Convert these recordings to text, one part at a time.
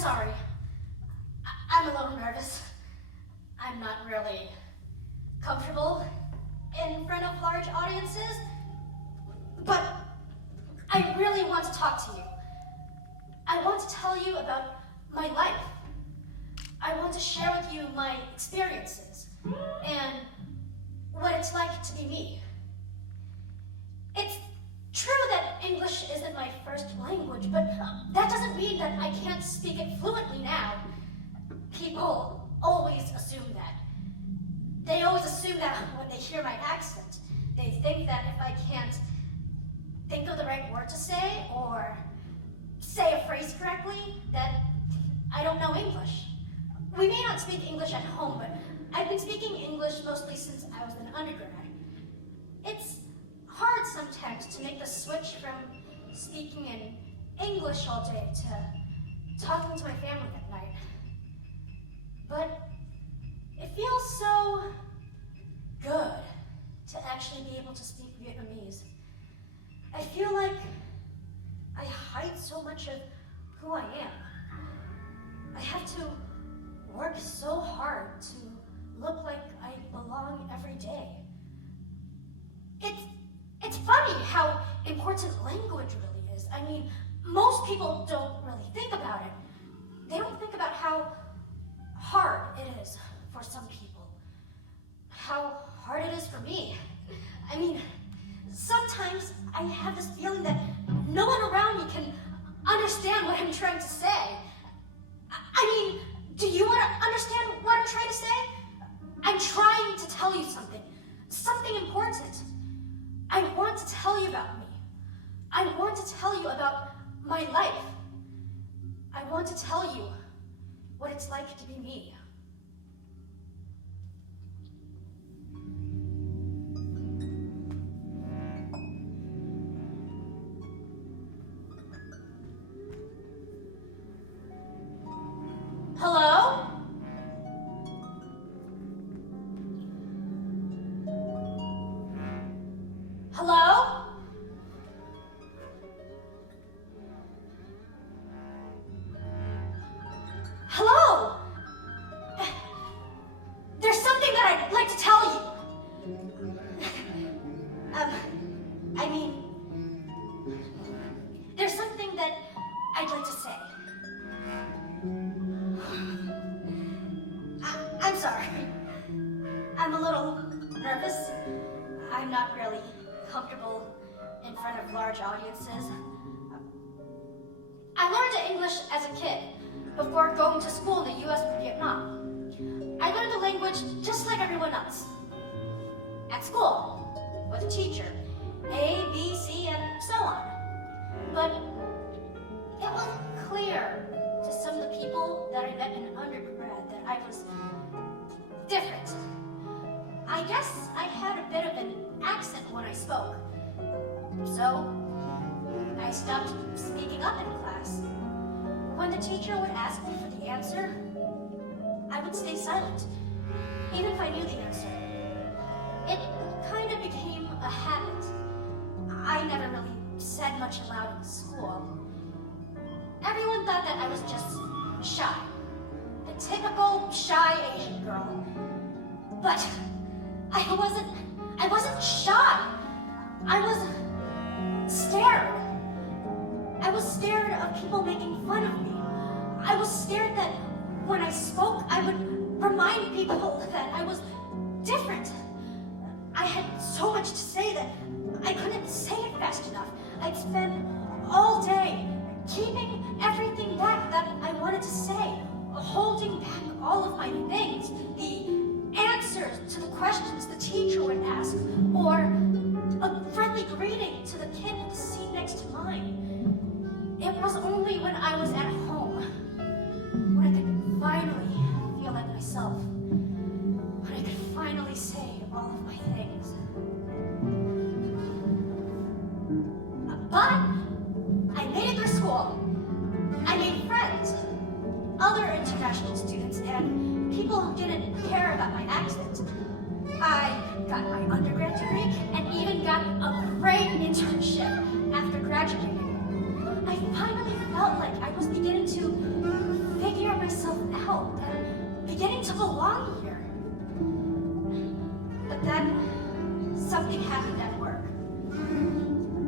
sorry. I'm a little nervous. I'm not really comfortable in front of large audiences, but I really want to talk to you. I want to tell you about my life. I want to share with you my experiences and what it's like to be me. It's true that English isn't my first language, but that doesn't mean that I can't speak it fluently now. People always assume that. They always assume that when they hear my accent. They think that if I can't think of the right word to say or say a phrase correctly, that I don't know English. We may not speak English at home, but I've been speaking English mostly since I was an undergrad. It's hard sometimes to make the switch from speaking in English all day to talking to my family at night. But it feels so good to actually be able to speak Vietnamese. I feel like I hide so much of who I am. I have to work so hard to look like I belong every day. It's funny how important language really is. I mean, most people don't really think about it. They don't think about how hard it is for some people. How hard it is for me. I mean, sometimes I have this feeling that no one around me can understand what I'm trying to say. I mean, do you want to understand what I'm trying to say? I'm trying to tell you something important. I want to tell you about me. I want to tell you about my life. I want to tell you what it's like to be me. Hello? Hello? Hello? There's something that I'd like to tell you. I mean, there's something that I'd like to say. I'm sorry. I'm a little nervous. I'm not really comfortable in front of large audiences. I learned English as a kid before going to school in the US and Vietnam. I learned the language just like everyone else. At school, with a teacher, A, B, C, and so on. But it wasn't clear to some of the people that I met in undergrad that I was different. I guess I had a bit of an accent when I spoke. So I stopped speaking up in class. When the teacher would ask me for the answer, I would stay silent, even if I knew the answer. It kind of became a habit. I never really said much aloud in school. Everyone thought that I was just shy. The typical shy Asian girl. But I wasn't shy. I was scared. I was scared of people making fun of me. I was scared that when I spoke, I would remind people that I was different. I had so much to say that I couldn't say it fast enough. I'd spend all day keeping everything back that I wanted to say, holding back all of my things, the answers to the questions the teacher would ask, or a friendly greeting to the kid in the seat next to mine. It was only when I was at home, when I could finally feel like myself, when I could finally say all of my things. But I made it through school. I made friends, other international students, and people who didn't care about my accent. I got my undergrad degree and even got a great internship after graduating. I finally felt like I was beginning to figuring myself out and beginning to belong here. But then, something happened at work.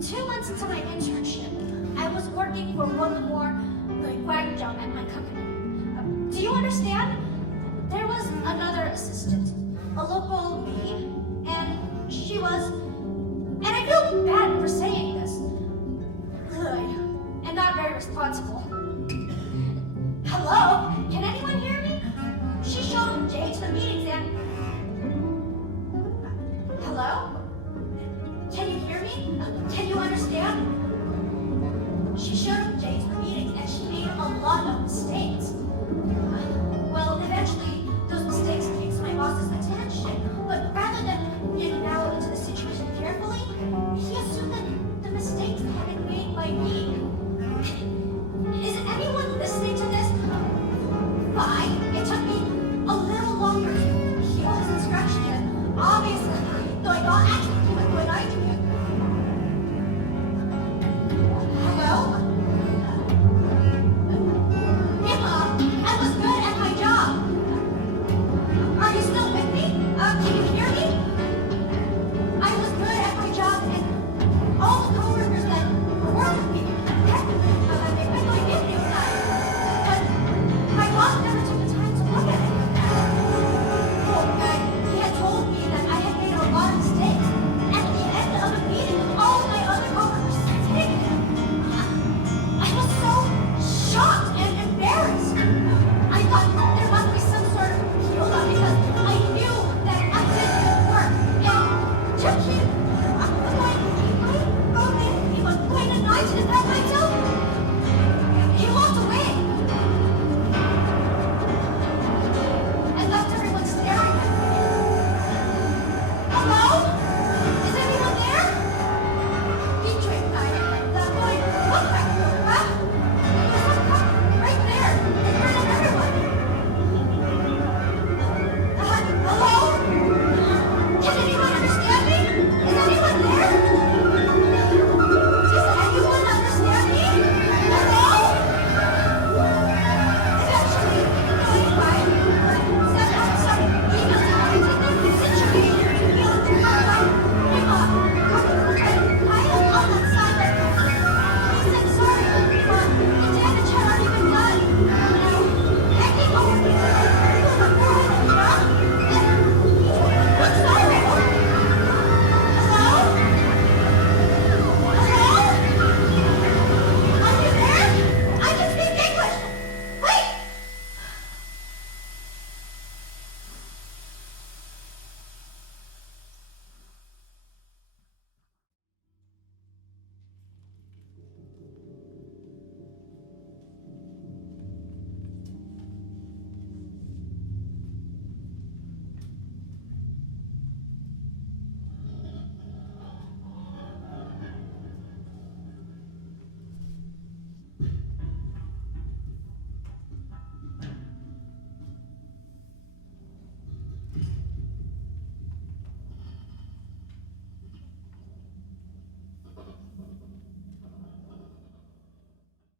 2 months into my internship, I was working for one of the more Guangzhou at my company. Do you understand? There was another assistant, a local me, and she was, and I feel bad for saying this, good, and not very responsible.